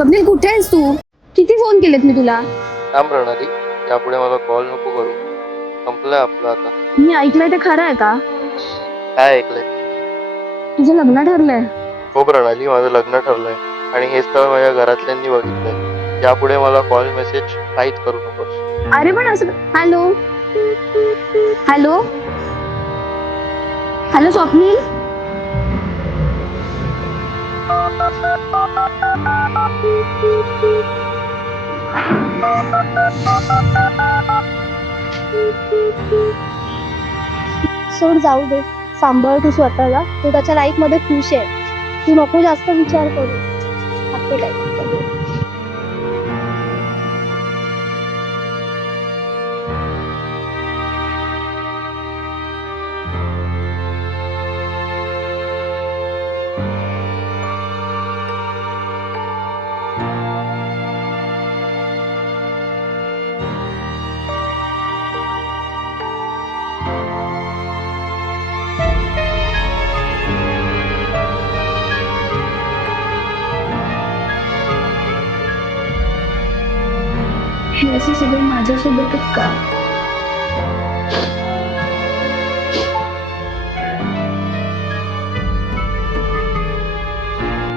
स्वप्नील कुठे आहेस तू? किती फोन केलेत मी तुला? थांब प्रणाली, यापुढे मला कॉल नको करू. संपलंय आपलं आता. मी ऐकलंय ते खरं आहे का? काय ऐकलंय? तुझं लग्न ठरलंय? हो प्रणाली, माझं लग्न ठरलंय आणि हे स्थळ माझ्या घरातल्यांनी बघितलंय. यापुढे मला कॉल मेसेज काहीच करू नकोस. अरे पण असं हॅलो हॅलो हॅलो स्वप्नील. सोड जाऊ दे. सांभाळ तू स्वतःला. तू त्याच्या लाईफ मध्ये खुश आहे. तू नको जास्त विचार करू. Happy life. हे असं सगळं माझ्यासोबतच का?